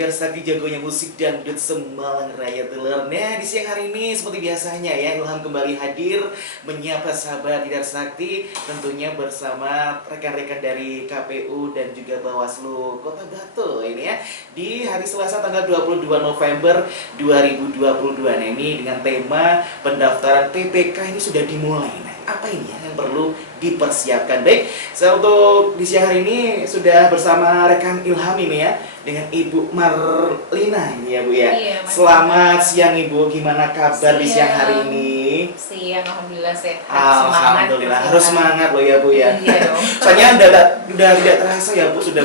pendengar Sakti jagonya musik dangdut Semalang Raya Teler. Nah, di siang hari ini seperti biasanya ya, Ilham kembali hadir menyapa sahabat Tidar Sakti, tentunya bersama rekan-rekan dari KPU dan juga Bawaslu Kota Batu ini ya. Di hari Selasa tanggal 22 November 2022. Nah, ini dengan tema pendaftaran PPK ini sudah dimulai. Nah, apa ini ya yang perlu dipersiapkan? Baik, saya untuk di siang hari ini sudah bersama rekan Ilham ini ya, dengan Ibu Marlina ini ya Bu ya. Iya, Selamat siang Ibu, gimana kabar di siang hari ini? Siang, alhamdulillah sehat. Alhamdulillah, harus semangat loh ya Bu ya. Iya dong. Soalnya udah tidak terasa ya Bu, sudah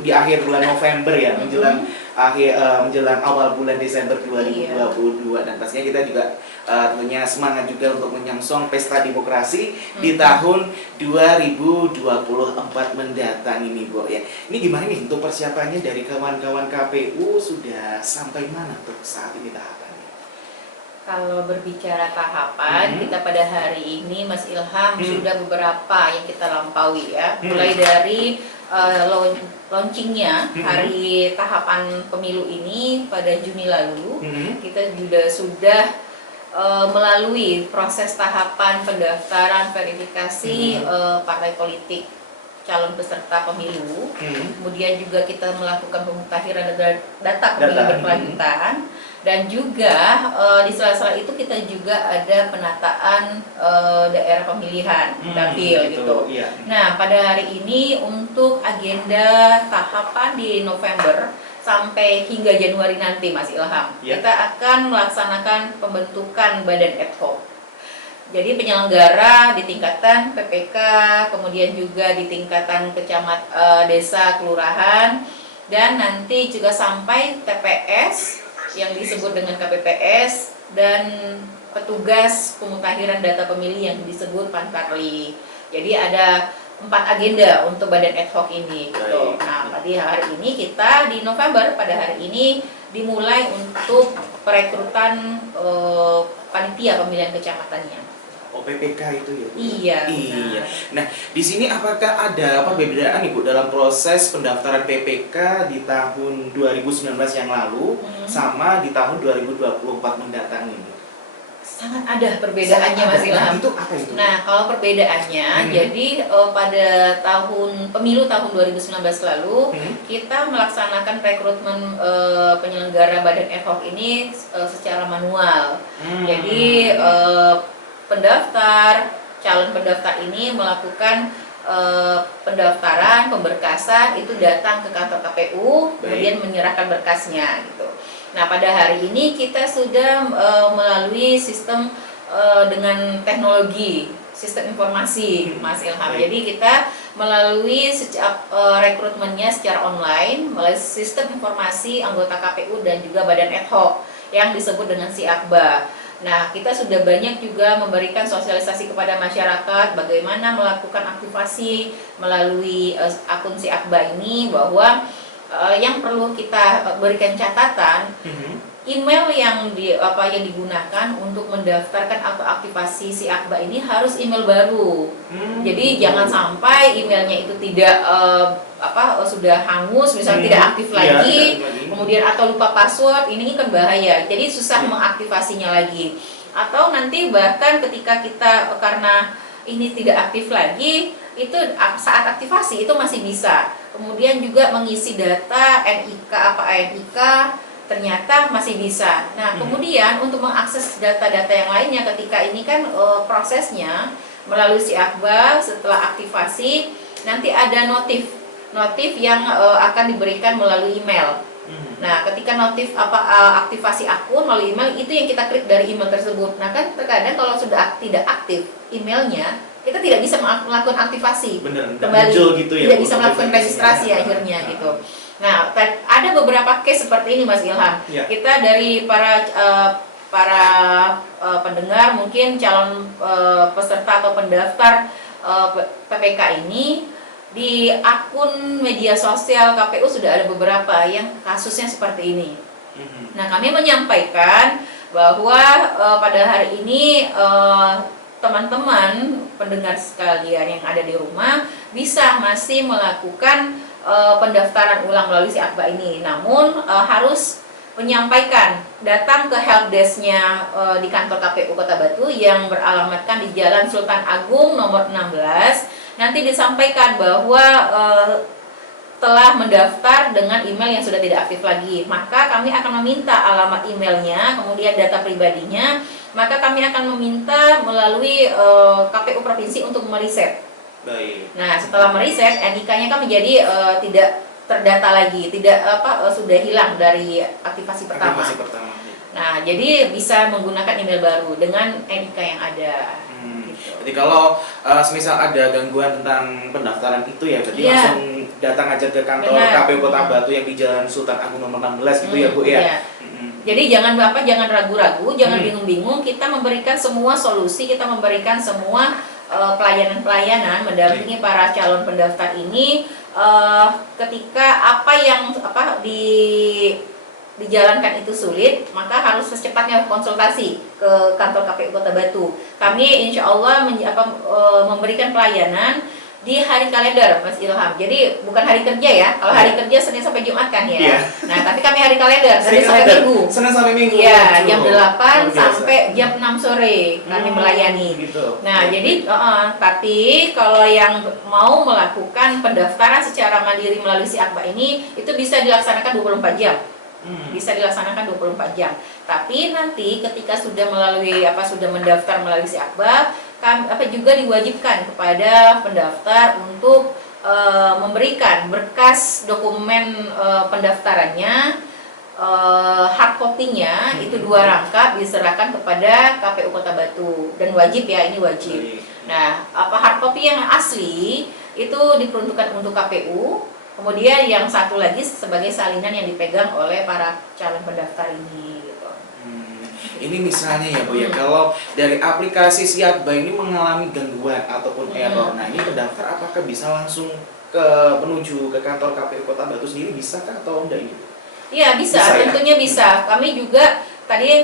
di akhir bulan November ya, menjelang awal bulan Desember 2022. Dan pastinya kita juga tentunya semangat juga untuk menyongsong pesta demokrasi di tahun 2024 mendatang ini Bu ya. Ini gimana nih untuk persiapannya dari kawan-kawan KPU, sudah sampai mana tuh saat ini tahapannya? Kalau berbicara tahapan, kita pada hari ini Mas Ilham sudah beberapa yang kita lampaui ya. Mulai dari launchingnya hari tahapan pemilu ini pada Juni lalu, kita juga sudah melalui proses tahapan pendaftaran verifikasi partai politik calon peserta pemilu. Kemudian juga kita melakukan pemutahiran data pemilu berkelanjutan, dan juga di sela-sela itu kita juga ada penataan daerah pemilihan dapil gitu. Iya. Nah, pada hari ini untuk agenda tahapan di November sampai hingga Januari nanti Mas Ilham, kita akan melaksanakan pembentukan badan ad hoc. Jadi penyelenggara di tingkatan PPK, kemudian juga di tingkatan desa, kelurahan, dan nanti juga sampai TPS yang disebut dengan KPPS dan petugas pemutahiran data pemilih yang disebut Pantarli. Jadi ada 4 agenda untuk badan ad hoc ini gitu. Nah, pada hari ini kita di November pada hari ini dimulai untuk perekrutan panitia pemilihan kecamatannya. Oh, PPK itu ya? Iya. Iya. Nah, di sini apakah ada perbedaan Ibu dalam proses pendaftaran PPK di tahun 2019 yang lalu sama di tahun 2024 mendatang ini? Sangat ada perbedaannya Mas Ilham. Itu apa itu? Nah, kalau perbedaannya, jadi pada pemilu tahun 2019 lalu, kita melaksanakan rekrutmen penyelenggara badan ad hoc ini secara manual. Jadi calon pendaftar ini melakukan pendaftaran, pemberkasan, itu datang ke kantor KPU, kemudian menyerahkan berkasnya gitu. Nah, pada hari ini kita sudah melalui sistem dengan teknologi, sistem informasi Mas Ilham. Jadi kita melalui rekrutmennya secara online, melalui sistem informasi anggota KPU dan juga badan ad hoc yang disebut dengan SIAKBA. Nah, kita sudah banyak juga memberikan sosialisasi kepada masyarakat bagaimana melakukan aktivasi melalui akun SIAKBA ini, bahwa yang perlu kita berikan catatan, email yang digunakan untuk mendaftarkan atau aktivasi SIAKBA ini harus email baru. Jadi jangan sampai emailnya itu tidak sudah hangus, misalnya tidak aktif lagi, kemudian atau lupa password, ini kan bahaya. Jadi susah mengaktifasinya lagi. Atau nanti bahkan ketika kita karena ini tidak aktif lagi, itu saat aktivasi itu masih bisa. Kemudian juga mengisi data NIK ternyata masih bisa. Nah, kemudian untuk mengakses data-data yang lainnya ketika ini kan prosesnya melalui SIAKBA, setelah aktivasi nanti ada notif yang akan diberikan melalui email. Nah, ketika aktivasi akun melalui email, itu yang kita klik dari email tersebut. Nah, kan terkadang kalau sudah tidak aktif emailnya, kita tidak bisa melakukan aktivasi kembali, gitu ya, tidak bisa melakukan registrasi akhirnya gitu. Nah, ada beberapa case seperti ini Mas Ilham. Kita dari para pendengar, mungkin calon peserta atau pendaftar PPK ini, di akun media sosial KPU sudah ada beberapa yang kasusnya seperti ini. Nah, kami menyampaikan bahwa pada hari ini teman-teman pendengar sekalian yang ada di rumah bisa masih melakukan pendaftaran ulang melalui si Akba ini, namun harus menyampaikan, datang ke helpdesk-nya di kantor KPU Kota Batu yang beralamatkan di Jalan Sultan Agung nomor 16. Nanti disampaikan bahwa telah mendaftar dengan email yang sudah tidak aktif lagi, maka kami akan meminta alamat emailnya, kemudian data pribadinya, maka kami akan meminta melalui KPU Provinsi untuk meriset. Baik. Nah, setelah meriset, NIK-nya kan menjadi tidak terdata lagi, tidak sudah hilang dari aktivasi pertama. Aktivasi pertama. Nah, jadi bisa menggunakan email baru dengan NIK yang ada. Gitu. Jadi kalau semisal ada gangguan tentang pendaftaran itu ya, berarti langsung datang aja ke kantor KPU Kota Batu yang di Jalan Sultan Agung nomor 16 gitu ya Bu ya. Iya. Jadi jangan ragu-ragu, jangan bingung-bingung. Kita memberikan semua solusi, kita memberikan semua pelayanan-pelayanan mendampingi para calon pendaftar ini ketika apa yang dijalankan itu sulit, maka harus secepatnya konsultasi ke kantor KPU Kota Batu. Kami insya Allah memberikan pelayanan di hari kalender, Mas Ilham. Jadi bukan hari kerja ya. Kalau hari kerja Senin sampai Jumat kan ya. Yeah. Nah, tapi kami hari kalender Senin sampai Minggu. Senin sampai Minggu. Iya, jam 8 sampai jam 6 sore kami melayani. Gitu. Nah, jadi tapi kalau yang mau melakukan pendaftaran secara mandiri melalui si Akba ini itu bisa dilaksanakan 24 jam. Bisa dilaksanakan 24 jam. Tapi nanti ketika sudah mendaftar melalui si Akba, juga diwajibkan kepada pendaftar untuk memberikan berkas dokumen pendaftarannya, hard copy-nya itu 2 rangkap diserahkan kepada KPU Kota Batu, dan wajib ya, ini wajib. Nah, hard copy yang asli itu diperuntukkan untuk KPU. Kemudian yang satu lagi sebagai salinan yang dipegang oleh para calon pendaftar ini. Gitu. Ini misalnya ya Bu ya, kalau dari aplikasi si Akba ini mengalami gangguan ataupun error, nah ini pendaftar apakah bisa langsung menuju ke kantor KPU Kota Batu sendiri, bisa kah atau enggak ini? Iya bisa, tentunya bisa. Kami juga tadi yang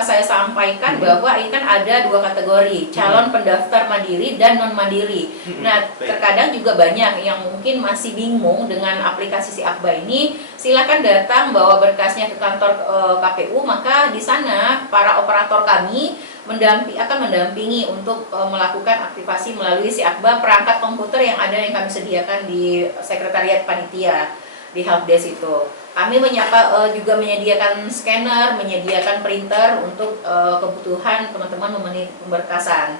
saya sampaikan bahwa ini kan ada 2 kategori, calon pendaftar mandiri dan non mandiri. Nah, terkadang juga banyak yang mungkin masih bingung dengan aplikasi si Akba ini. Silakan datang bawa berkasnya ke kantor KPU, maka di sana para operator kami akan mendampingi untuk melakukan aktivasi melalui si Akba, perangkat komputer yang kami sediakan di sekretariat panitia di helpdesk itu. Kami juga menyediakan scanner, menyediakan printer untuk kebutuhan teman-teman memenuhi pemberkasan.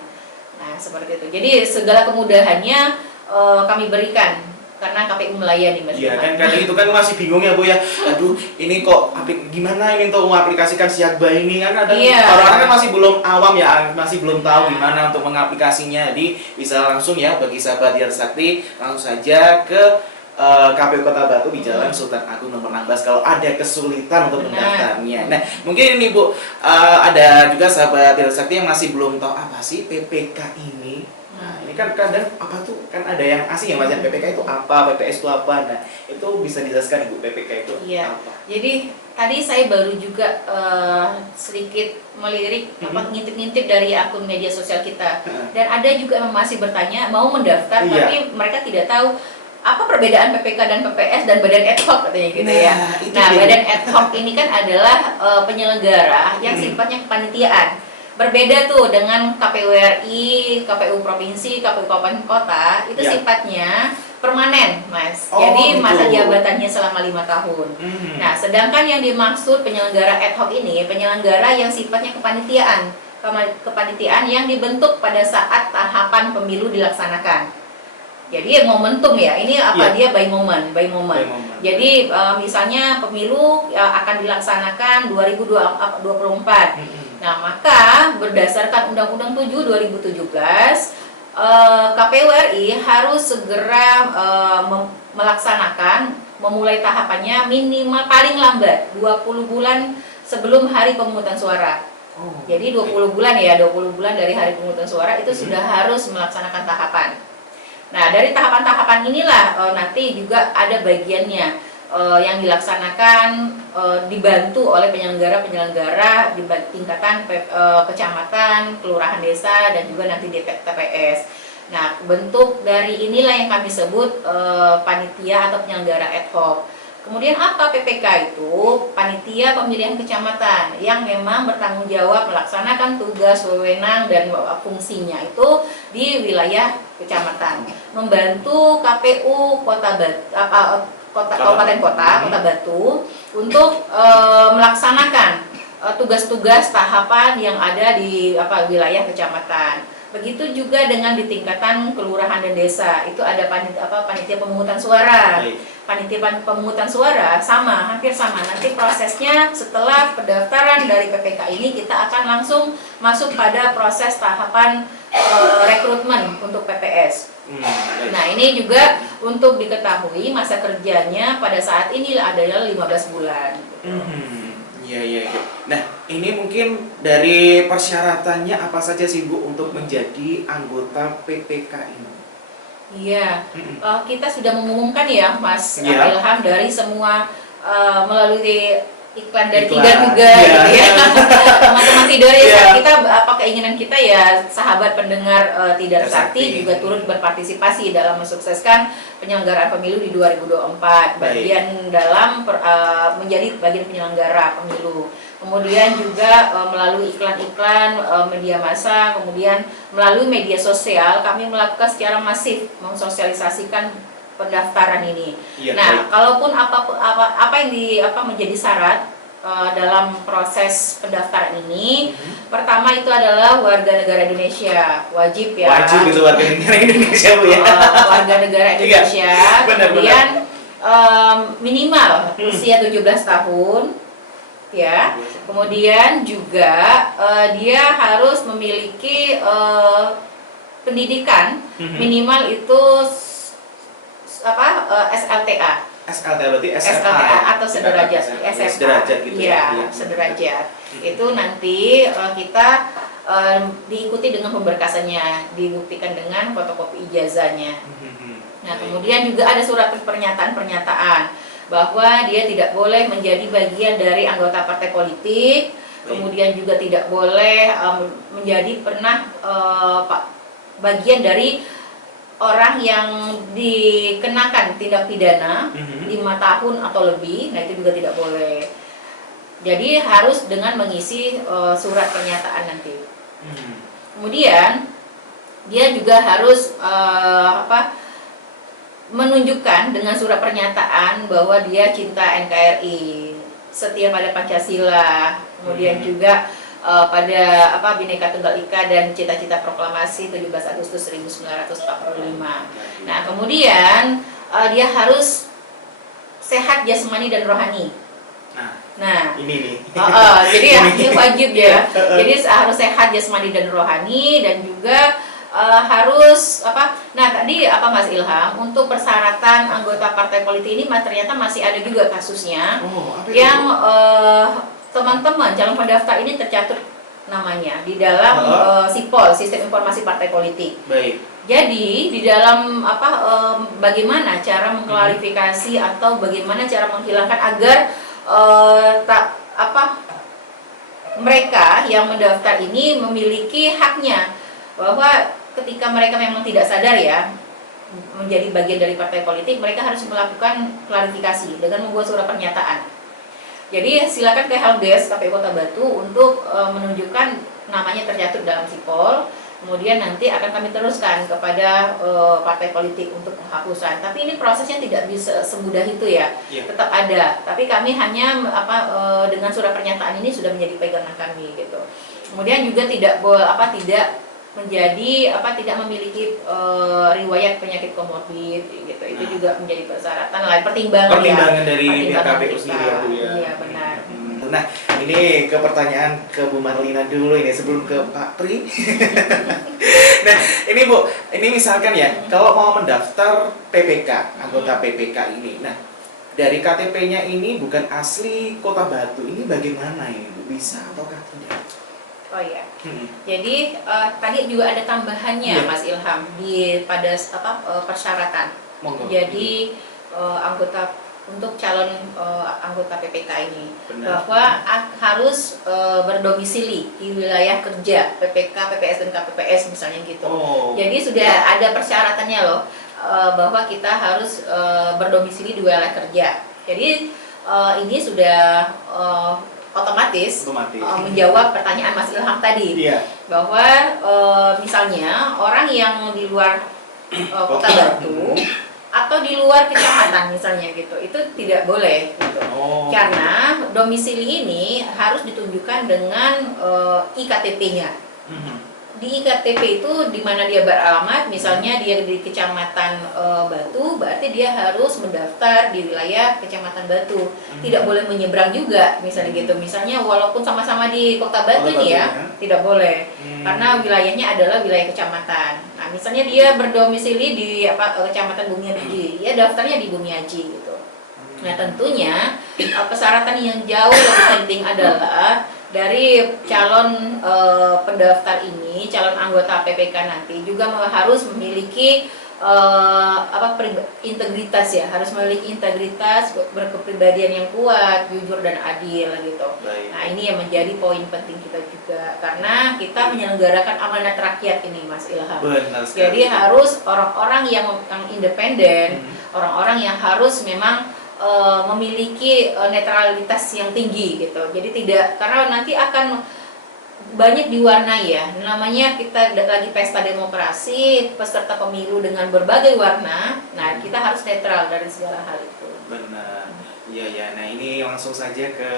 Nah, seperti itu. Jadi segala kemudahannya kami berikan karena KPU melayani, Mas. Iya kan, kadang itu kan masih bingung ya Bu ya. Aduh, ini kok gimana ini untuk mengaplikasikan si Akba ini, kan ada orang-orang kan masih belum awam ya, masih belum tahu gimana untuk mengaplikasinya. Jadi bisa langsung ya bagi sahabat Dian Sakti, langsung saja ke KPU Kota Batu di Jalan Sultan Agung nomor 16 kalau ada kesulitan untuk mendaftarnya. Nah, mungkin ini Bu, ada juga sahabat Dian Sakti yang masih belum tahu apa sih PPK ini. Nah, ini kan kadang apa tuh, kan ada yang asing ya Mas, PPK itu apa, PPS itu apa. Nah, itu bisa dijelaskan Ibu, PPK itu apa? Jadi tadi saya baru juga sedikit melirik ngintip-ngintip dari akun media sosial kita. Dan ada juga yang masih bertanya mau mendaftar tapi mereka tidak tahu apa perbedaan PPK dan PPS dan badan ad hoc katanya gitu ya. Nah, badan ad hoc ini kan adalah penyelenggara yang sifatnya kepanitiaan. Berbeda tuh dengan KPU RI, KPU Provinsi, KPU Kabupaten Kota, itu sifatnya permanen, Mas. Jadi masa jabatannya selama 5 tahun. Nah, sedangkan yang dimaksud penyelenggara ad hoc ini, penyelenggara yang sifatnya kepanitiaan. Kepanitiaan yang dibentuk pada saat tahapan pemilu dilaksanakan. Jadi momentum ya, ini dia by moment. Jadi misalnya pemilu akan dilaksanakan 2024. Nah, maka berdasarkan Undang-Undang 7 2017, KPU RI harus segera memulai tahapannya minimal paling lambat 20 bulan sebelum hari pemungutan suara. Jadi 20 bulan ya, 20 bulan dari hari pemungutan suara itu sudah harus melaksanakan tahapan. Nah, dari tahapan-tahapan inilah nanti juga ada bagiannya. yang dilaksanakan dibantu oleh penyelenggara-penyelenggara di tingkatan kecamatan, kelurahan desa, dan juga nanti di TPS. Nah, bentuk dari inilah yang kami sebut panitia atau penyelenggara ad hoc. Kemudian apa PPK itu? Panitia Pemilihan Kecamatan yang memang bertanggung jawab melaksanakan tugas, wewenang, dan fungsinya itu di wilayah kecamatan. Membantu KPU Kabupaten Kota Batu untuk melaksanakan tugas-tugas tahapan yang ada di wilayah kecamatan. Begitu juga dengan di tingkatan kelurahan dan desa, itu ada panitia pemungutan suara. Panitia pemungutan suara hampir sama. Nanti prosesnya setelah pendaftaran dari PPK ini kita akan langsung masuk pada proses tahapan rekrutmen untuk PPS. Nah, ini juga untuk diketahui masa kerjanya pada saat ini adalah 15 bulan. Iya. Nah, ini mungkin dari persyaratannya apa saja sih Bu untuk menjadi anggota PPK ini? Iya, kita sudah mengumumkan ya Mas Ilham dari semua melalui iklan dari Tidar juga gitu ya. Teman-teman Tidar ya, kita keinginan kita ya sahabat pendengar Tidar Sakti juga turut berpartisipasi dalam mensukseskan penyelenggaraan pemilu di 2024. Bagian dalam menjadi bagian penyelenggara pemilu. Kemudian juga melalui iklan-iklan media massa, kemudian melalui media sosial kami melakukan secara masif mensosialisasikan pendaftaran ini. Nah, kalaupun apa yang menjadi syarat dalam proses pendaftaran ini, pertama itu adalah warga negara Indonesia, wajib ya. Wajib itu warga negara Indonesia Bu ya. Warga negara Indonesia. Kemudian minimal usia 17 tahun. Ya, kemudian juga dia harus memiliki pendidikan minimal itu SLTA. SLTA berarti SLTA atau sederajat, sederajat gitu ya. Sederajat. Itu nanti kita diikuti dengan pemberkasannya, dibuktikan dengan fotokopi ijazahnya. Nah, kemudian juga ada surat pernyataan bahwa dia tidak boleh menjadi bagian dari anggota partai politik, kemudian juga tidak boleh menjadi bagian dari orang yang dikenakan tindak pidana 5 tahun atau lebih. Nah, itu juga tidak boleh. Jadi harus dengan mengisi surat pernyataan nanti. Kemudian dia juga harus menunjukkan dengan surat pernyataan bahwa dia cinta NKRI, setia pada Pancasila, kemudian juga pada Bhinneka Tunggal Ika dan cita-cita proklamasi 17 Agustus 1945. Nah, kemudian dia harus sehat jasmani dan rohani. Nah, ini nih. Jadi ini wajib ya. Jadi harus sehat jasmani dan rohani, dan juga harus Nah, tadi Mas Ilham, untuk persyaratan anggota partai politik ini ternyata masih ada juga kasusnya yang teman-teman calon pendaftar ini tercatat namanya di dalam SIPOL, Sistem Informasi Partai Politik. Baik. Jadi di dalam bagaimana cara mengklarifikasi atau bagaimana cara menghilangkan agar mereka yang mendaftar ini memiliki haknya, bahwa ketika mereka memang tidak sadar ya menjadi bagian dari partai politik, mereka harus melakukan klarifikasi dengan membuat surat pernyataan. Jadi silakan ke helpdesk KPU Kota Batu untuk menunjukkan namanya tercatat dalam SIPOL. Kemudian nanti akan kami teruskan kepada partai politik untuk penghapusan. Tapi ini prosesnya tidak bisa semudah itu ya. Tetap ada. Tapi kami hanya dengan surat pernyataan ini sudah menjadi pegangan kami gitu. Kemudian juga tidak tidak memiliki riwayat penyakit komorbid gitu. Itu juga menjadi persyaratan lain, pertimbangan dari KPU sendiri ya Bu ya. Iya, benar. Nah, ini ke pertanyaan ke Bu Marlina dulu ini sebelum ke Pak Pri. Nah, ini Bu, ini misalkan ya, kalau mau mendaftar PPK, anggota PPK ini. Nah, dari KTP-nya ini bukan asli Kota Batu. Ini bagaimana ini Bu? Bisa ataukah tidak? Oh iya. Jadi tadi juga ada tambahannya Mas Ilham pada persyaratan. Monggo. Jadi anggota untuk calon anggota PPK ini. Benar. Bahwa harus berdomisili di wilayah kerja PPK, PPS dan KPPS misalnya gitu. Oh. Jadi sudah ada persyaratannya loh, bahwa kita harus berdomisili di wilayah kerja. Jadi ini sudah otomatis menjawab pertanyaan Mas Ilham tadi. Iya. Bahwa misalnya orang yang di luar Kota Batu atau di luar kecamatan misalnya gitu, itu tidak boleh gitu. Karena domisili ini harus ditunjukkan dengan IKTP-nya. Di IKTP itu di mana dia beralamat, misalnya dia di Kecamatan Batu, berarti dia harus mendaftar di wilayah Kecamatan Batu. Tidak boleh menyeberang juga, misalnya gitu. Misalnya walaupun sama-sama di Kota Batu nih ya, tidak boleh. Karena wilayahnya adalah wilayah kecamatan. Nah, misalnya dia berdomisili di Kecamatan Bumiaji, ya daftarnya di Bumiaji gitu. Nah, tentunya persyaratan yang jauh lebih penting adalah dari calon pendaftar ini, calon anggota PPK nanti juga harus memiliki integritas ya, harus memiliki integritas, berkepribadian yang kuat, jujur dan adil gitu. Baik. Nah, ini yang menjadi poin penting kita juga, karena kita menyelenggarakan amanat rakyat ini, Mas Ilham. Benar sekali. Jadi harus orang-orang yang independen, orang-orang yang harus memang memiliki netralitas yang tinggi gitu. Jadi tidak, karena nanti akan banyak diwarnai ya. Namanya kita lagi pesta demokrasi, peserta pemilu dengan berbagai warna. Nah, kita harus netral dari segala hal itu. Benar. Iya ya. Nah, ini langsung saja ke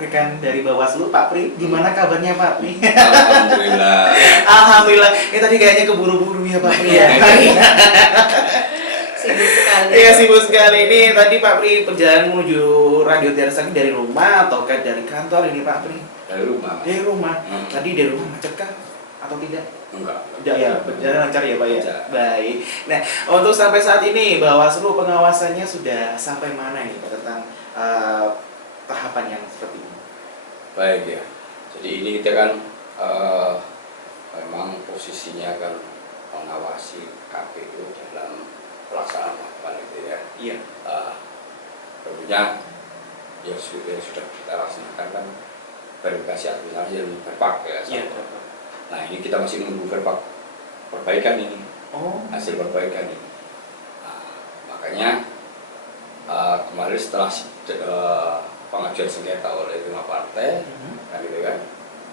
rekan dari Bawaslu, Pak Pri. Gimana kabarnya, Pak Pri? Alhamdulillah. Alhamdulillah. Ini tadi kayaknya keburu-buru ya, Pak Pri ya. Sibuk sekali. Iya, sibuk sekali. Ini tadi Pak Pri perjalanan menuju Radio Tiara Sakti dari rumah ataukah dari kantor ini, Pak Pri? Dari rumah. Dari rumah. Tadi dari rumah macet kah atau tidak? Enggak. Ya, berjalan lancar ya, Pak ya. Lancar. Baik. Nah, untuk sampai saat ini Bawaslu pengawasannya sudah sampai mana nih Pak tentang tahapan yang seperti ini? Baik ya. Jadi ini kita kan memang posisinya kan mengawasi KPU dalam pelaksanaan tahapan itu ya. Iya. Tentunya yang sudah kita laksanakan kan verifikasi administrasi dan verpak ya. Iya. Nah, ini kita masih menunggu verpak perbaikan ini. Hasil perbaikan ini. Nah, makanya kemarin setelah pengajuan sengketa oleh 5 partai, kan gitu kan,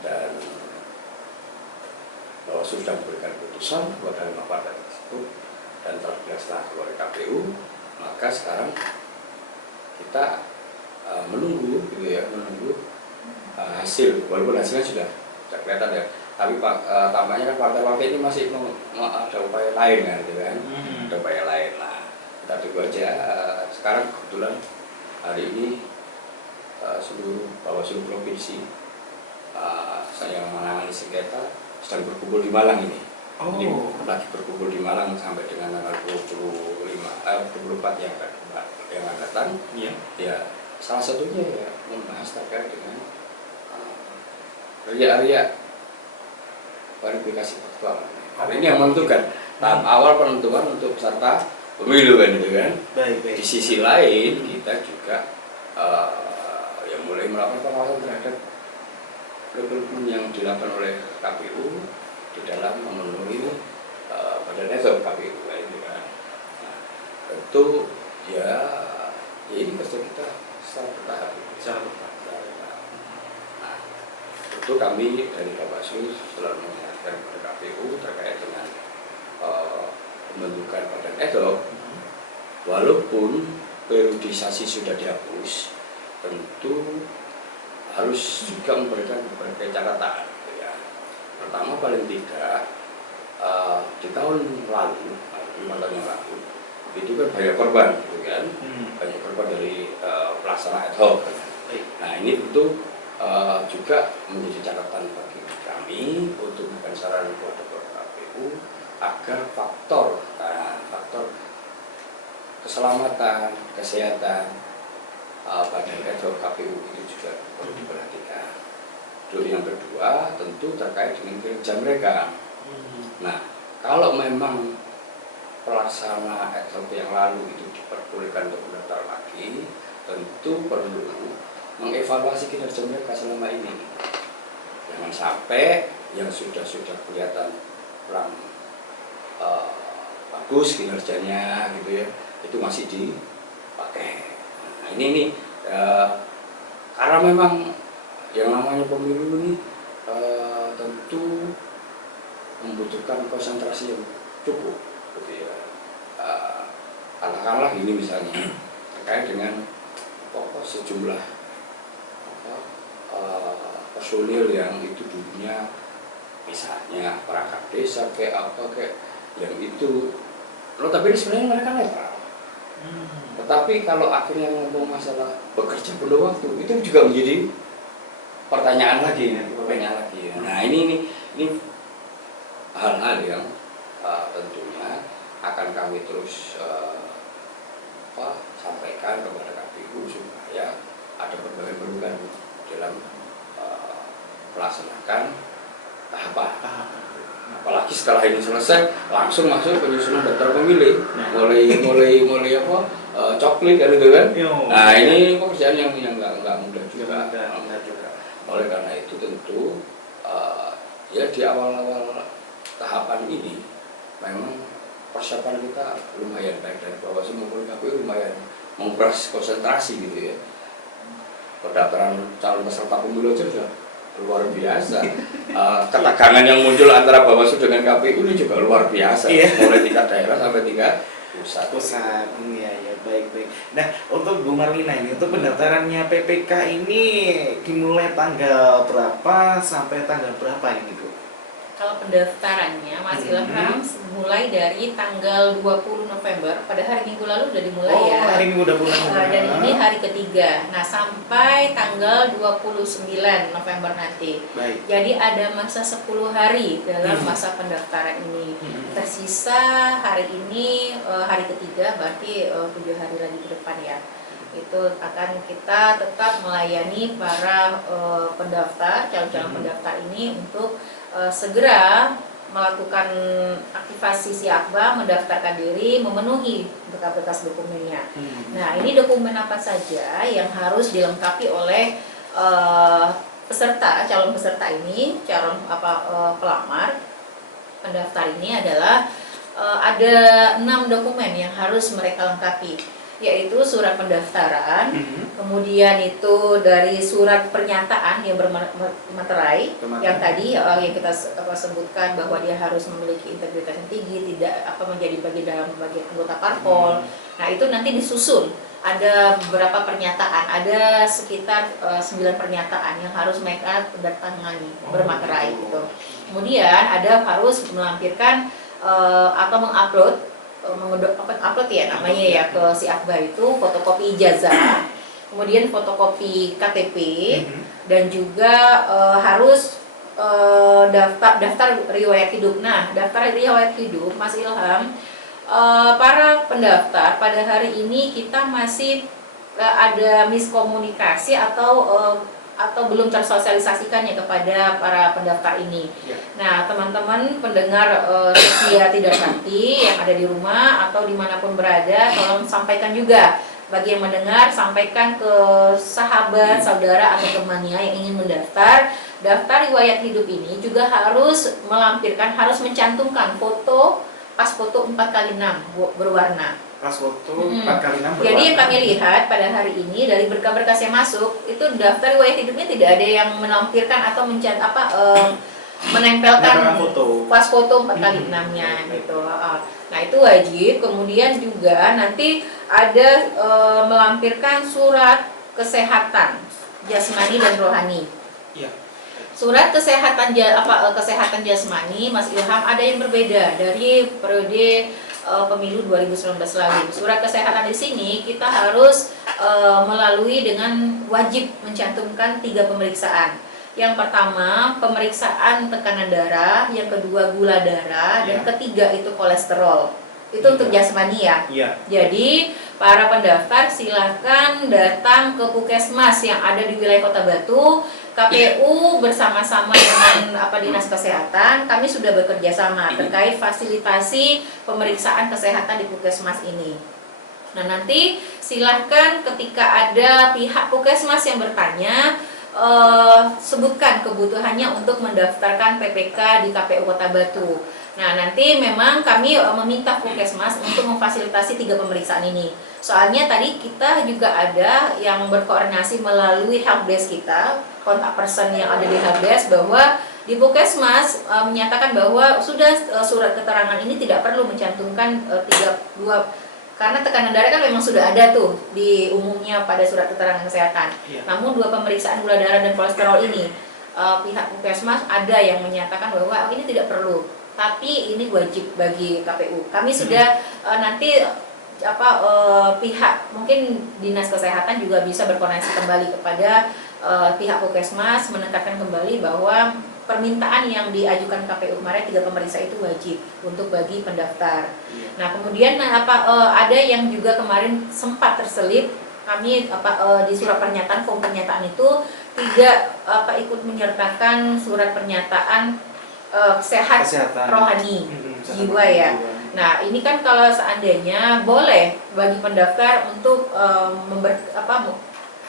dan Bawaslu sudah memberikan putusan kepada 5 partai tersebut dan telah dilaksanakan oleh KPU, maka sekarang kita menunggu gitu ya, hasil, walaupun hasilnya sudah kelihatan ya, tapi tampaknya kan partai-partai ini masih ada upaya lain kan gitu kan, ada upaya lain. Nah, kita tunggu aja. Sekarang kebetulan hari ini seluruh Bawaslu provinsi yang menangani sengketa sedang berkumpul di Malang ini. Jadi lagi berkumpul di Malang sampai dengan tanggal 24 yang akan datang. Iya. Ya, salah satunya ya membahas terkait dengan area-area verifikasi faktual. Ini yang menentukan tahap awal penentuan untuk peserta pemilu kan itu kan. Baik. Di sisi lain kita juga yang mulai melakukan pengawasan terhadap dokumen yang dilakukan oleh KPU di dalam memenuhi badan etik KPU itu kan. Nah, tentu ya ini kerja kita secara bertahap. Nah, tentu kami dari Bawaslu selalu mengingatkan kepada KPU terkait dengan pembentukan badan etik. Walaupun periodisasi sudah dihapus, tentu harus juga memberikan berbagai catatan. Pertama, paling tidak di tahun lalu, 5 tahun yang lalu, itu kan banyak korban, gitu kan? Banyak korban dari pelaksanaan ad hoc. Nah, ini tentu juga menjadi catatan bagi kami untuk memberikan saran kepada KPU agar faktor keselamatan, kesehatan badan ad hoc KPU itu juga perlu diperhatikan. Lalu yang kedua tentu terkait dengan kerja mereka. Nah, kalau memang pelaksana SLP yang lalu itu diperbolehkan untuk mendaftar lagi, tentu perlu mengevaluasi kinerja mereka selama ini. Jangan sampai yang sudah kelihatan kurang bagus kinerjanya gitu ya, itu masih dipakai. Nah, ini karena memang yang namanya pemilu ini tentu membutuhkan konsentrasi yang cukup, gitu ya. Katakanlah ini misalnya terkait dengan sejumlah personil yang itu dulunya misalnya perangkat desa kayak apa kayak yang itu, tapi sebenarnya mereka netral. Tetapi kalau akhirnya ngomong masalah bekerja penuh waktu, itu juga menjadi pertanyaan lagi. Nah ini hal-hal yang tentunya akan kami terus sampaikan kepada KPU supaya ada perbaikan dalam melaksanakan tahapan. Apalagi setelah ini selesai langsung masuk penyusunan daftar pemilih, mulai apa coklit kan gitu kan. Nah ini pekerjaan yang nggak mudah juga. Oleh karena itu tentu ya di awal-awal tahapan ini memang persiapan kita lumayan baik dari Bawaslu maupun KPU lumayan menguras konsentrasi gitu ya. Pendaftaran calon peserta pemilu aja sudah luar biasa. Ketegangan yang muncul antara Bawaslu dengan KPU ini juga luar biasa. Mulai tingkat daerah sampai tingkat pusat. Ya baik. Nah untuk Bu Marlina ini, untuk pendaftarannya PPK ini dimulai tanggal berapa sampai tanggal berapa ini Bu? Kalau pendaftarannya Mas Ilham mulai dari tanggal 20 November, pada hari Minggu lalu sudah dimulai ya. Hari Minggu udah mulai. Dan ini hari ketiga. Nah, sampai tanggal 29 November nanti. Baik. Jadi ada masa 10 hari dalam masa pendaftaran ini. Tersisa hari ini hari ketiga, berarti 7 hari lagi ke depan ya. Itu akan kita tetap melayani para pendaftar, calon-calon pendaftar ini untuk segera melakukan aktivasi SIAKBA, mendaftarkan diri, memenuhi berkas-berkas dokumennya. Nah, ini dokumen apa saja yang harus dilengkapi oleh calon peserta ini, pelamar pendaftar ini adalah ada 6 dokumen yang harus mereka lengkapi, yaitu surat pendaftaran, kemudian itu dari surat pernyataan yang bermaterai, yang tadi yang kita sebutkan bahwa dia harus memiliki integritas yang tinggi, tidak menjadi bagian anggota parpol. Nah itu nanti disusul ada beberapa pernyataan, ada sekitar 9 pernyataan yang harus mereka tangani bermaterai gitu. Kemudian ada harus melampirkan atau mengupload ya namanya ya ke SIAKBA itu fotokopi ijazah, kemudian fotokopi KTP, dan juga harus daftar riwayat hidup. Nah, daftar riwayat hidup Mas Ilham, para pendaftar pada hari ini kita masih ada miskomunikasi atau belum tersosialisasikannya kepada para pendaftar ini. Nah, teman-teman pendengar setia Tidak Sakti yang ada di rumah atau dimanapun berada, tolong sampaikan juga. Bagi yang mendengar, sampaikan ke sahabat, saudara, atau temannya yang ingin mendaftar. Daftar riwayat hidup ini juga harus mencantumkan pas foto 4x6 berwarna. Pas foto 4x6 berwarna. Jadi yang kami lihat pada hari ini dari berkas-berkas yang masuk, itu daftar riwayat hidupnya tidak ada yang melampirkan atau menempelkan pas foto 4x6-nya gitu. Nah itu wajib. Kemudian juga nanti ada melampirkan surat kesehatan jasmani dan rohani. Surat kesehatan jasmani Mas Ilham ada yang berbeda dari periode pemilu 2019 lalu. Surat kesehatan di sini kita harus melalui dengan wajib mencantumkan 3 pemeriksaan. Yang pertama pemeriksaan tekanan darah, yang kedua gula darah, dan ketiga itu kolesterol. Itu untuk jasmani ya. Iya. Jadi para pendaftar silakan datang ke Puskesmas yang ada di wilayah Kota Batu. KPU bersama-sama dengan Dinas Kesehatan, kami sudah bekerja sama terkait fasilitasi pemeriksaan kesehatan di Puskesmas ini. Nah, nanti silahkan ketika ada pihak Puskesmas yang bertanya, sebutkan kebutuhannya untuk mendaftarkan PPK di KPU Kota Batu. Nah, nanti memang kami meminta Puskesmas untuk memfasilitasi 3 pemeriksaan ini. Soalnya tadi kita juga ada yang berkoordinasi melalui helpdesk kita, kontak person yang ada di helpdesk, bahwa di Puskesmas menyatakan bahwa sudah surat keterangan ini tidak perlu mencantumkan 32, karena tekanan darah kan memang sudah ada tuh di umumnya pada surat keterangan kesehatan. Namun 2 pemeriksaan gula darah dan kolesterol ini pihak Puskesmas ada yang menyatakan bahwa ini tidak perlu, tapi ini wajib bagi KPU. Kami sudah nanti pihak mungkin Dinas Kesehatan juga bisa berkoordinasi kembali kepada pihak Puskesmas, menekankan kembali bahwa permintaan yang diajukan KPU kemarin 3 pemeriksa itu wajib untuk bagi pendaftar. Nah, kemudian ada yang juga kemarin sempat terselip, kami di surat pernyataan, form pernyataan itu tidak ikut menyertakan surat pernyataan sehat rohani jiwa ya. Nah, ini kan kalau seandainya boleh bagi pendaftar untuk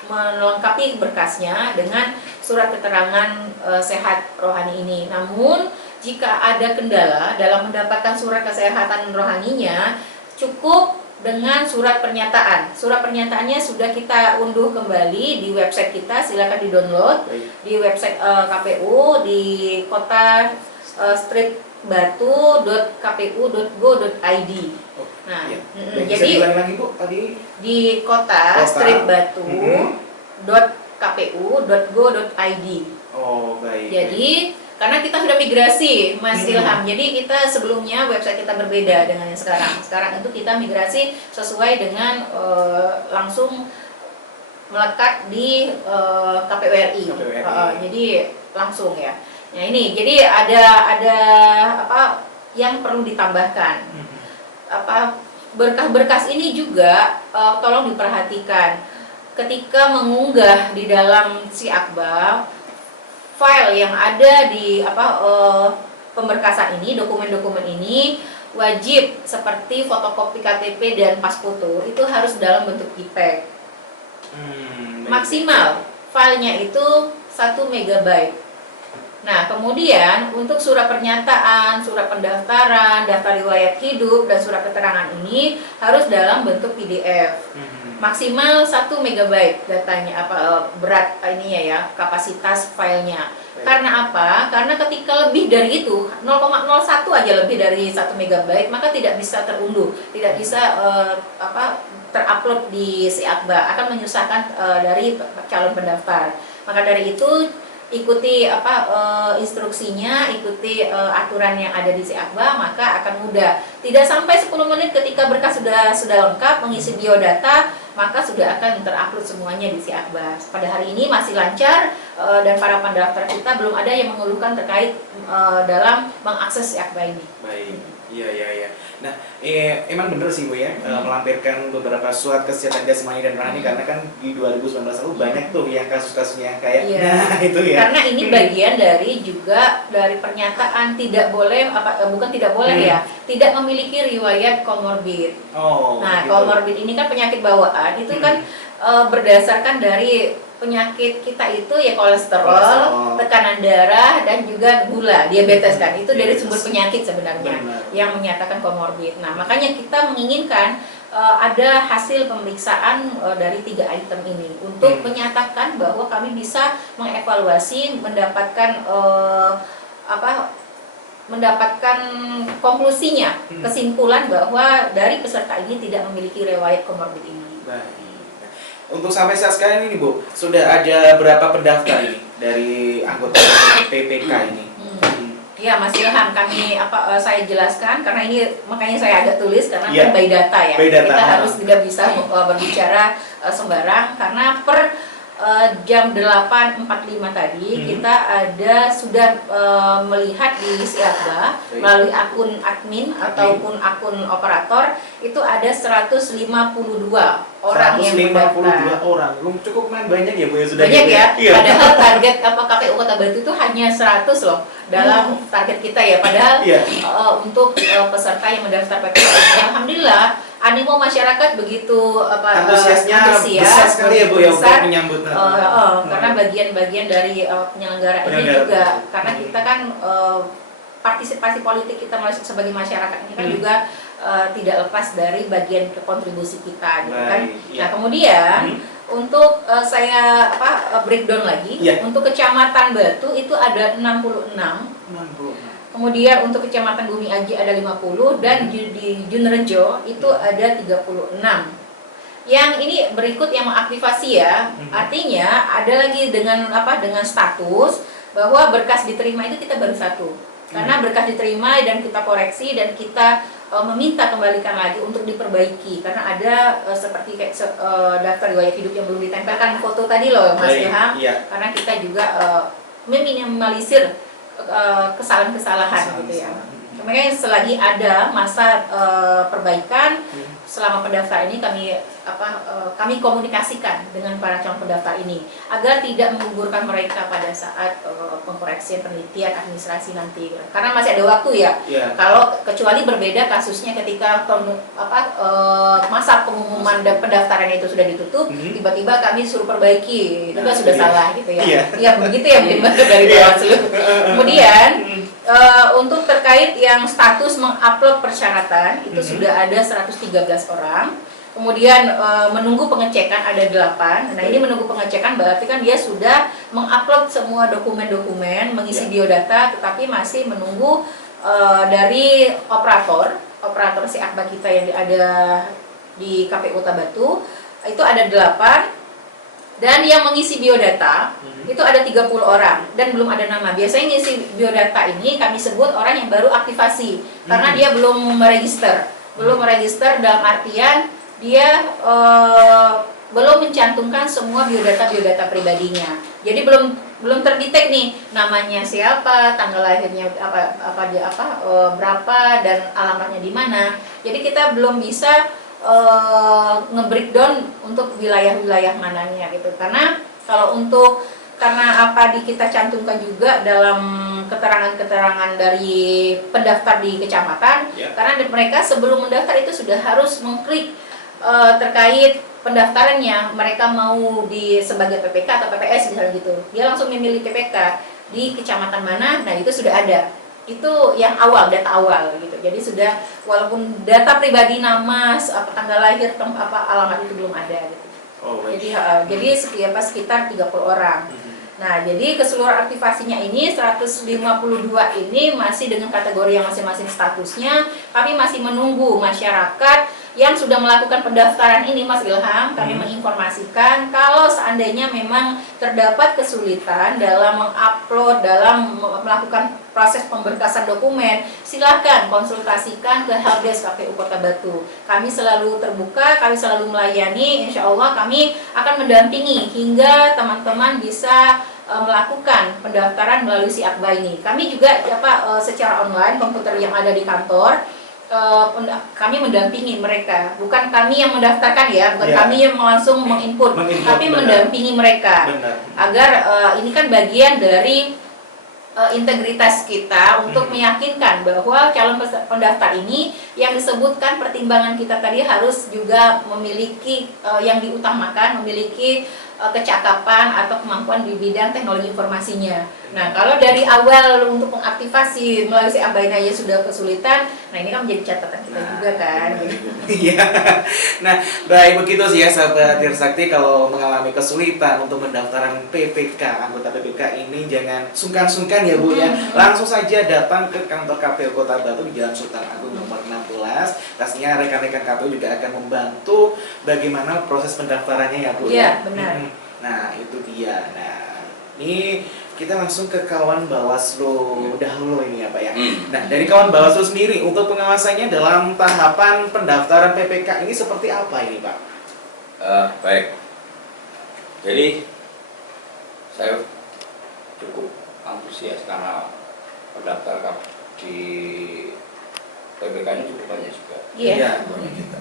melengkapi berkasnya dengan surat keterangan sehat rohani ini. Namun, jika ada kendala dalam mendapatkan surat kesehatan rohaninya, cukup dengan surat pernyataan. Surat pernyataannya sudah kita unduh kembali di website kita, silakan di-download di website KPU di kota streetbatu.kpu.go.id. Nah, jadi lagi Bu tadi di kota streetbatu.kpu.go.id. Oh, baik. Jadi karena kita sudah migrasi, Mas Ilham. Jadi kita sebelumnya website kita berbeda dengan yang sekarang. Sekarang itu kita migrasi sesuai dengan langsung melekat di KPU RI. Jadi langsung ya. Nah, ini jadi ada yang perlu ditambahkan. Berkas-berkas ini juga tolong diperhatikan ketika mengunggah di dalam si Akbar file yang ada di pemberkasan ini, dokumen-dokumen ini wajib seperti fotokopi KTP dan pas foto itu harus dalam bentuk JPEG. Maksimal filenya itu 1 MB. Nah, kemudian untuk surat pernyataan, surat pendaftaran, daftar riwayat hidup, dan surat keterangan ini harus dalam bentuk PDF. Maksimal 1 MB datanya, berat ininya ya, kapasitas filenya. Karena apa? Karena ketika lebih dari itu, 0,01 aja lebih dari 1 MB, maka tidak bisa terunduh, tidak bisa terupload di si Akbar, akan menyusahkan dari calon pendaftar. Maka dari itu ikuti instruksinya, ikuti aturan yang ada di si Akbar, maka akan mudah. Tidak sampai 10 menit ketika berkas sudah lengkap mengisi biodata, maka sudah akan terupload semuanya di si Akbar. Pada hari ini masih lancar dan para pendaftar kita belum ada yang mengeluhkan terkait dalam mengakses si Akbar ini. Baik. Iya. Nah, emang bener sih Bu ya, melampirkan beberapa surat kesehatan jasmani dan rohani, karena kan di 2019 lalu banyak tuh yang kasus-kasusnya yang kayak nah itu ya. Karena ini bagian dari juga dari pernyataan tidak boleh bukan tidak boleh ya, tidak memiliki riwayat komorbid. Nah, gitu. Komorbid ini kan penyakit bawaan, itu kan berdasarkan dari penyakit kita itu ya kolesterol, tekanan darah, dan juga gula, diabetes kan. Itu dari sumber penyakit sebenarnya yang menyatakan komorbid. Nah, makanya kita menginginkan ada hasil pemeriksaan dari 3 item ini untuk menyatakan bahwa kami bisa mengevaluasi, mendapatkan mendapatkan konklusinya, kesimpulan bahwa dari peserta ini tidak memiliki riwayat komorbid ini. Baik. Untuk sampai saat sekarang ini Bu, sudah ada berapa pendaftar ini dari anggota PPK ini? Ya, Mas Ilham, kami saya jelaskan karena ini makanya saya agak tulis karena kan by data ya. Kita harus tidak bisa berbicara sembarang karena per jam 8.45 tadi kita sudah melihat di Siakba melalui akun admin ataupun akun operator itu ada 152 orang yang 152 orang. Cukup banyak ya Bu ya sudah. Banyak ya. Iya. Padahal target KPU Kota Batu itu hanya 100 loh dalam target kita ya. Padahal untuk peserta yang mendaftar PPK, alhamdulillah animo masyarakat begitu antusiasnya besar sekali ya Bu ya untuk menyambut. Karena bagian-bagian dari penyelenggara ini juga karena kita kan partisipasi politik kita sebagai masyarakat ini kan juga tidak lepas dari bagian kontribusi kita gitu kan. Nah, kemudian untuk saya breakdown lagi untuk Kecamatan Batu itu ada 66. Kemudian untuk Kecamatan Bumi Aji ada 50 dan di Junerejo itu ada 36. Yang ini berikut yang mengaktifasi ya. Artinya ada lagi dengan status bahwa berkas diterima itu kita baru 1. Karena berkas diterima dan kita koreksi dan kita meminta kembalikan lagi untuk diperbaiki karena ada seperti daftar riwayat hidup yang belum ditempelkan foto tadi loh Mas Ilham. Karena kita juga meminimalisir kesalahan-kesalahan gitu ya. Makanya selagi ada masa perbaikan selama pendaftar ini kami komunikasikan dengan para calon pendaftar ini agar tidak menggugurkan mereka pada saat pengkoreksian penelitian administrasi nanti karena masih ada waktu ya. Kalau kecuali berbeda kasusnya ketika masa pengumuman pendaftaran itu sudah ditutup tiba-tiba kami suruh perbaiki itu kan sudah salah gitu ya. Iya begitu ya mungkin dari Bawaslu. Kemudian untuk terkait yang status mengupload persyaratan itu sudah ada 113 orang. Kemudian menunggu pengecekan ada 8. Nah ini menunggu pengecekan berarti kan dia sudah mengupload semua dokumen-dokumen, mengisi biodata, tetapi masih menunggu dari operator si Akba kita yang ada di KPU Kota Batu itu ada 8. Dan yang mengisi biodata itu ada 30 orang dan belum ada nama. Biasanya ngisi biodata ini kami sebut orang yang baru aktivasi karena dia belum meregister. Belum meregister dalam artian dia belum mencantumkan semua biodata pribadinya. Jadi belum terdetek nih namanya siapa, tanggal lahirnya berapa dan alamatnya di mana. Jadi kita belum bisa nge-breakdown untuk wilayah-wilayah mananya gitu. Karena kita cantumkan juga dalam keterangan-keterangan dari pendaftar di kecamatan, karena mereka sebelum mendaftar itu sudah harus mengklik terkait pendaftarannya, mereka mau sebagai PPK atau PPS misalnya gitu. Dia langsung memilih PPK di kecamatan mana, nah itu sudah ada. Itu yang awal, data awal gitu. Jadi sudah walaupun data pribadi nama, tanggal lahir, alamat itu belum ada gitu. Jadi sekitar 30 orang. Nah, jadi keseluruhan aktivasinya ini 152 ini masih dengan kategori yang masing-masing statusnya. Kami masih menunggu masyarakat yang sudah melakukan pendaftaran ini, Mas Ilham. Kami menginformasikan kalau seandainya memang terdapat kesulitan dalam mengupload, dalam melakukan proses pemberkasan dokumen, silakan konsultasikan ke Helpdesk KPU Kota Batu. Kami selalu terbuka, kami selalu melayani. Insya Allah kami akan mendampingi hingga teman-teman bisa melakukan pendaftaran melalui si Akba ini. Kami juga secara online, komputer yang ada di kantor, kami mendampingi mereka. Bukan kami yang mendaftarkan ya, bukan kami yang langsung menginput, tapi mendampingi mereka. Agar ini kan bagian dari integritas kita untuk meyakinkan bahwa calon pendaftar ini yang disebutkan pertimbangan kita tadi harus juga memiliki yang diutamakan, memiliki kecakapan atau kemampuan di bidang teknologi informasinya. Nah, kalau dari awal untuk mengaktifasi melalui si Ambainaya sudah kesulitan, nah ini kan menjadi catatan kita juga kan. Iya. Nah, baik begitu sih ya sahabat Trisakti, kalau mengalami kesulitan untuk pendaftaran PPK, anggota PPK ini jangan sungkan-sungkan ya Bu ya. Langsung saja datang ke kantor KPU Kota Batu di Jalan Sultan Agung nomor 16. Pastinya rekan-rekan KPU juga akan membantu bagaimana proses pendaftarannya ya Bu. Iya, benar. Nah, itu dia. Nah, ini kita langsung ke kawan Bawaslu dahulu ini ya Pak ya. Nah, dari kawan Bawaslu sendiri untuk pengawasannya dalam tahapan pendaftaran PPK ini seperti apa ini Pak? Baik. Jadi saya cukup antusias karena pendaftar di PPK-nya cukup banyak juga. Iya. banyak kita.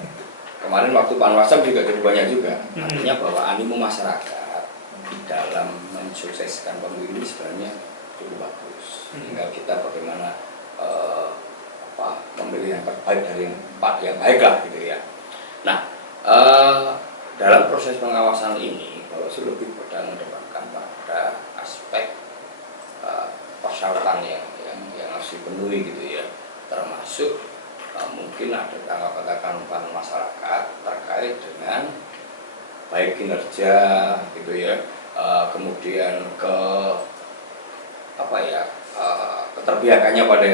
Kemarin waktu Panwasam juga cukup banyak juga. Artinya bahwa animo masyarakat di dalam mensukseskan pemilu ini sebenarnya cukup bagus. Tinggal kita bagaimana memilih yang terbaik dari yang baik lah gitu ya. Nah, dalam proses pengawasan ini Bawaslu lebih pada mendepankan pada aspek persyaratan yang harus dipenuhi gitu ya, termasuk mungkin ada tanggapan masyarakat terkait dengan baik kinerja gitu ya, kemudian keterpihakannya pada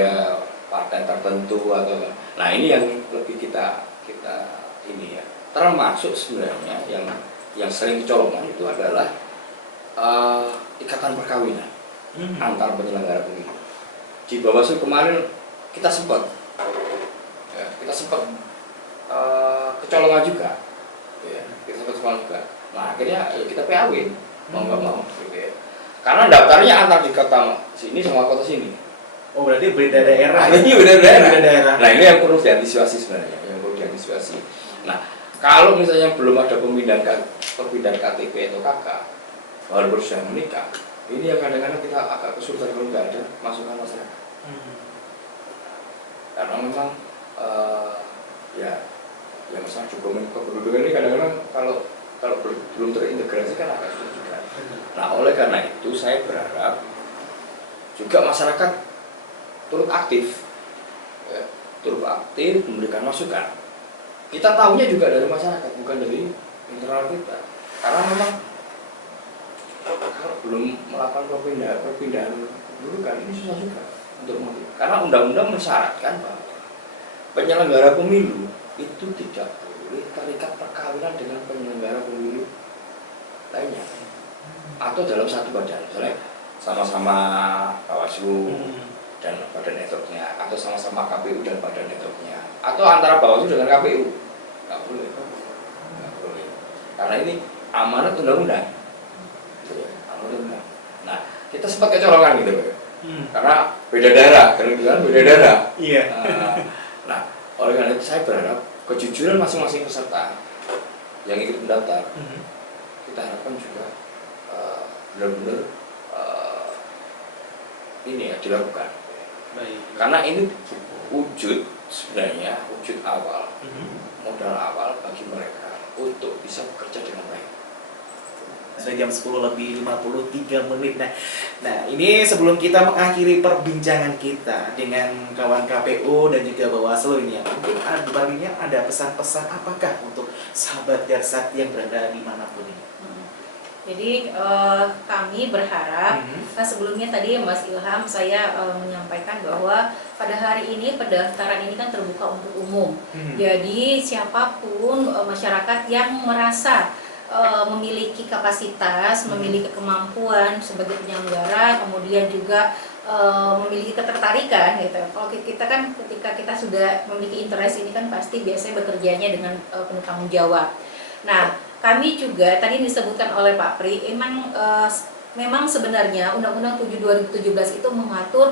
partai tertentu atau nah ini yang lebih kita ini ya, termasuk sebenarnya yang sering kecolongan itu adalah ikatan perkawinan antar penyelenggara pemilu. Di Bawaslu kemarin kita sempat kecolongan juga, ya, Nah akhirnya ya kita PAW mau nggak mau, gitu ya. Karena daftarnya antar di kota sini sama kota sini. Oh berarti beda daerah. Ini beda daerah. Beda daerah. Nah ini yang perlu diantisipasi sebenarnya, Nah kalau misalnya belum ada pemindahan KTP atau KK, baru sudah menikah, ini yang kadang-kadang kita agak kesulitan kalau nggak ada masukan masyarakat. Karena memang misalnya dokumen kependudukan ini kadang-kadang kalau belum terintegrasi kan agak sulit juga. Nah oleh karena itu saya berharap juga masyarakat turut aktif memberikan masukan. Kita tahunya juga dari masyarakat, bukan dari internal kita. Karena memang kalau belum melakukan perpindahan kependudukan ini susah juga untuk mengerti. Karena undang-undang mensyaratkan bahwa penyelenggara pemilu itu tidak boleh terikat perkawinan dengan penyelenggara pemilu lainnya atau dalam satu badan, misalnya sama-sama Bawaslu dan badan networknya, atau sama-sama KPU dan badan networknya, atau antara Bawaslu dengan KPU, nggak boleh. Karena ini amanat undang-undang. Nah, kita sempat kecolongan gitu, karena beda daerah, kan beda daerah. Iya. Nah, oleh karena itu saya berharap kejujuran masing-masing peserta yang ikut mendaftar, kita harapkan juga benar-benar ini ya dilakukan. Baik. Karena ini wujud awal, modal awal bagi mereka untuk bisa bekerja dengan baik. Sudah jam 10 lebih 53 menit. Nah, ini sebelum kita mengakhiri perbincangan kita dengan kawan KPU dan juga Bawaslu ini, mungkin ada pesan-pesan apakah untuk sahabat Darsakti yang berada di manapun ini? Jadi kami berharap, sebelumnya tadi Mas Ilham saya menyampaikan bahwa pada hari ini pendaftaran ini kan terbuka untuk umum. Jadi siapapun masyarakat yang merasa memiliki kapasitas, memiliki kemampuan sebagai penyelenggara, kemudian juga memiliki ketertarikan gitu. Kalau kita kan ketika kita sudah memiliki interest ini kan pasti biasanya bekerjanya dengan penuh tanggung jawab. Nah, kami juga tadi disebutkan oleh Pak Pri, memang sebenarnya Undang-Undang 7 2017 itu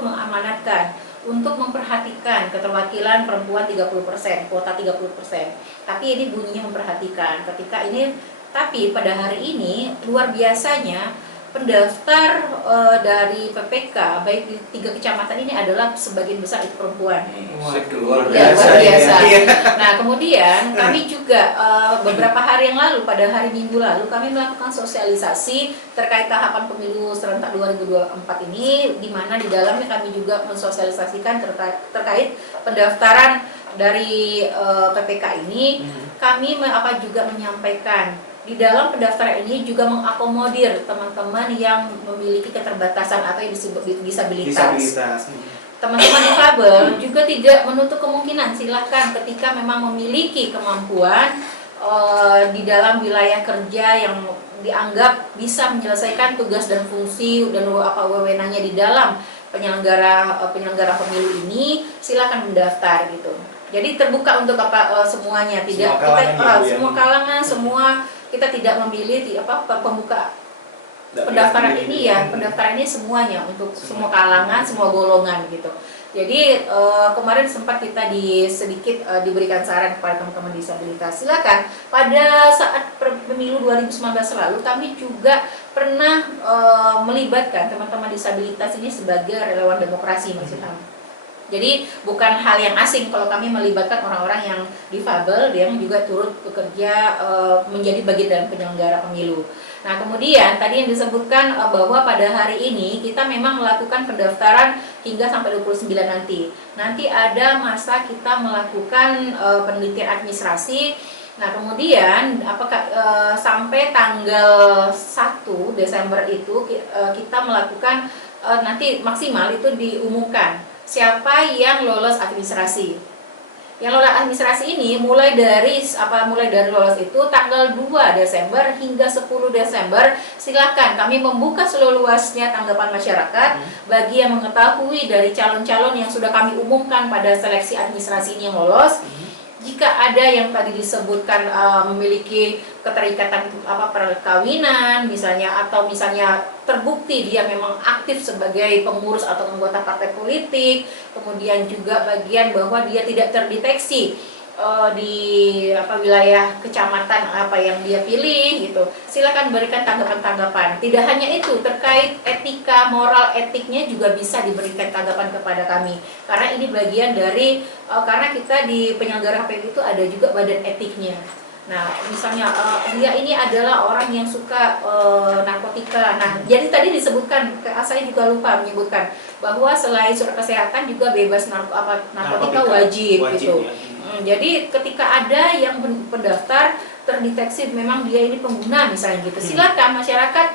mengamanatkan untuk memperhatikan keterwakilan perempuan 30%, kuota 30%. Tapi ini bunyinya memperhatikan tapi pada hari ini luar biasanya pendaftar dari PPK baik di 3 kecamatan ini adalah sebagian besar itu perempuan. Luar Ya, biasa. luar biasa. Nah, kemudian kami juga beberapa hari yang lalu, pada hari Minggu lalu, kami melakukan sosialisasi terkait tahapan pemilu serentak 2024 ini, di mana di dalamnya kami juga mensosialisasikan terkait pendaftaran dari PPK ini. Kami juga menyampaikan di dalam pendaftaran ini juga mengakomodir teman-teman yang memiliki keterbatasan atau yang disabilitas. Teman-teman difabel juga tidak menutup kemungkinan, silahkan ketika memang memiliki kemampuan di dalam wilayah kerja yang dianggap bisa menyelesaikan tugas dan fungsi dan wewenangnya di dalam penyelenggara pemilu ini, silahkan mendaftar gitu. Jadi terbuka untuk semuanya, tidak semua kalangan, semua kita tidak memilih pembuka pendaftaran ini ya, pendaftaran ini semuanya untuk semua kalangan, semua golongan gitu. Jadi kemarin sempat kita sedikit diberikan saran kepada teman-teman disabilitas. Silakan, pada saat pemilu 2019 lalu kami juga pernah melibatkan teman-teman disabilitas ini sebagai relawan demokrasi, Mas Ilham. Jadi bukan hal yang asing kalau kami melibatkan orang-orang yang difabel yang juga turut bekerja menjadi bagian dalam penyelenggara pemilu. Nah kemudian tadi yang disebutkan bahwa pada hari ini kita memang melakukan pendaftaran hingga sampai 29 nanti. Nanti ada masa kita melakukan penelitian administrasi. Nah kemudian apakah sampai tanggal 1 Desember itu kita melakukan nanti maksimal itu diumumkan siapa yang lolos administrasi. Yang lolos administrasi ini mulai dari lolos itu tanggal 2 Desember hingga 10 Desember silakan kami membuka seluas-luasnya tanggapan masyarakat bagi yang mengetahui dari calon-calon yang sudah kami umumkan pada seleksi administrasi ini yang lolos. Jika ada yang tadi disebutkan memiliki keterikatan perkawinan misalnya, atau misalnya terbukti dia memang aktif sebagai pengurus atau anggota partai politik, kemudian juga bagian bahwa dia tidak terdeteksi di wilayah kecamatan yang dia pilih gitu, silakan berikan tanggapan-tanggapan. Tidak hanya itu, terkait etika, moral, etiknya juga bisa diberikan tanggapan kepada kami, karena ini bagian dari karena kita di penyelenggara KPU itu ada juga badan etiknya. Nah, misalnya dia ini adalah orang yang suka narkotika. Nah, jadi tadi disebutkan, saya juga lupa menyebutkan bahwa selain surat kesehatan juga bebas narkotika wajib gitu. Ya. Jadi ketika ada yang pendaftar terdeteksi memang dia ini pengguna misalnya gitu, silakan masyarakat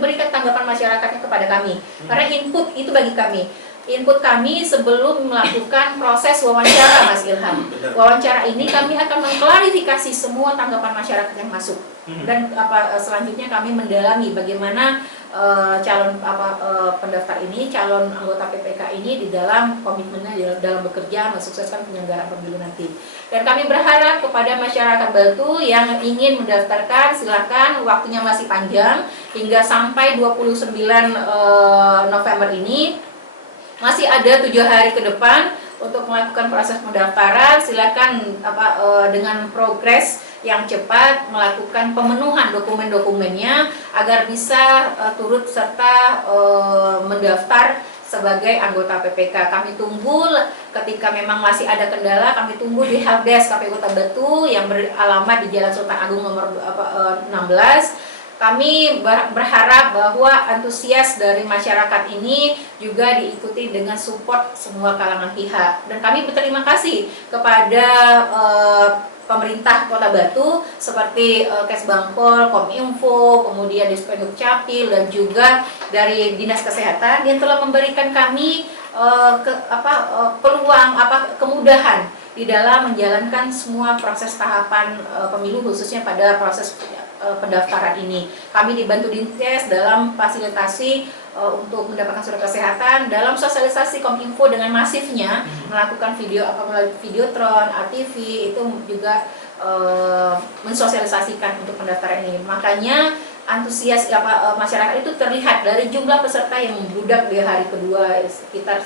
berikan tanggapan masyarakatnya kepada kami. Karena input itu bagi kami. Input kami sebelum melakukan proses wawancara, Mas Ilham. Wawancara ini kami akan mengklarifikasi semua tanggapan masyarakat yang masuk. Dan selanjutnya kami mendalami bagaimana calon pendaftar ini, calon anggota PPK ini di dalam komitmennya dalam bekerja mensukseskan penyelenggaraan pemilu nanti. Dan kami berharap kepada masyarakat Batu yang ingin mendaftarkan, silakan, waktunya masih panjang hingga sampai 29 November ini. Masih ada 7 hari ke depan untuk melakukan proses pendaftaran. Silakan dengan progres yang cepat melakukan pemenuhan dokumen-dokumennya agar bisa turut serta mendaftar sebagai anggota PPK. Kami tunggu ketika memang masih ada kendala, kami tunggu di Helpdesk KPU Kota Batu yang beralamat di Jalan Sultan Agung nomor 16. Kami berharap bahwa antusias dari masyarakat ini juga diikuti dengan support semua kalangan pihak. Dan kami berterima kasih kepada pemerintah Kota Batu seperti Kesbangpol, Kominfo, kemudian Dispenduk Capil, dan juga dari Dinas Kesehatan yang telah memberikan kami peluang kemudahan di dalam menjalankan semua proses tahapan pemilu, khususnya pada proses pendaftaran ini. Kami dibantu Dinkes dalam fasilitasi untuk mendapatkan surat kesehatan, dalam sosialisasi Kominfo dengan masifnya melakukan melalui Videotron, RTV itu juga mensosialisasikan untuk pendaftaran ini. Makanya antusias masyarakat itu terlihat dari jumlah peserta yang membludak di hari kedua, sekitar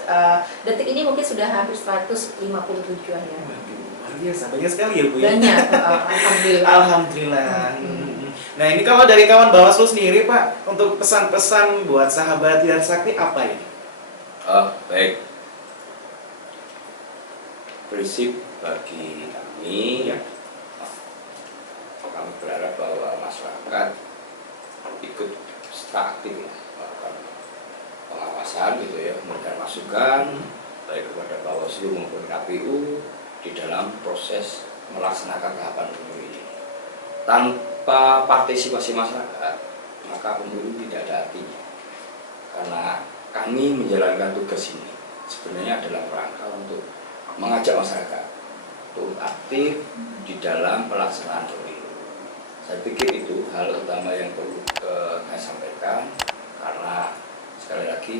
detik ini mungkin sudah hampir 157-an ya. Luar biasa, banyak sekali ya Bu ya? Banyak, alhamdulillah. Alhamdulillah. Nah ini kalau dari kawan Bawaslu sendiri Pak, untuk pesan-pesan buat sahabat Tidar Sakti apa ini? Baik. Prinsip bagi kami, kami berharap bahwa masyarakat ikut secara aktif melakukan pengawasan gitu ya, memberikan masukan baik kepada Bawaslu maupun KPU di dalam proses melaksanakan tahapan pemilu ini. Tanpa partisipasi masyarakat, maka pemilu tidak ada artinya. Karena kami menjalankan tugas ini sebenarnya adalah rangka untuk mengajak masyarakat untuk aktif di dalam pelaksanaan pemilu. Saya pikir itu hal utama yang perlu saya sampaikan, karena sekali lagi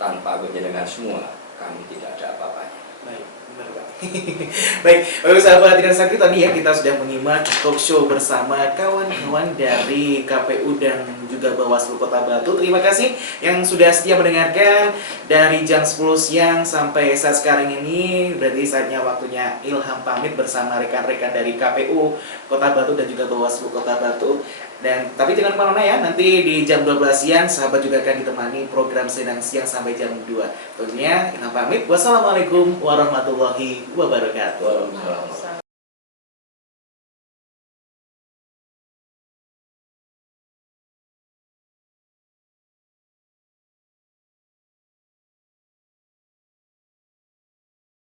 tanpa penjaringan semua kami tidak ada apa-apanya. Baik, benar Pak. Baik, baik sahabat Tidak Sakti, tadi ya kita sudah menyimak talk show bersama kawan-kawan dari KPU dan juga Bawaslu Kota Batu. Terima kasih yang sudah setia mendengarkan dari jam 10 siang sampai saat sekarang ini. Berarti saatnya waktunya Ilham pamit bersama rekan-rekan dari KPU Kota Batu dan juga Bawaslu Kota Batu. Dan tapi jangan kemana-mana ya, nanti di jam 12 siang sahabat juga akan ditemani program Sedang Siang sampai jam 2. Tentunya Ilham pamit. Wassalamualaikum warahmatullahi wabarakatuh. Waalaikumsalam.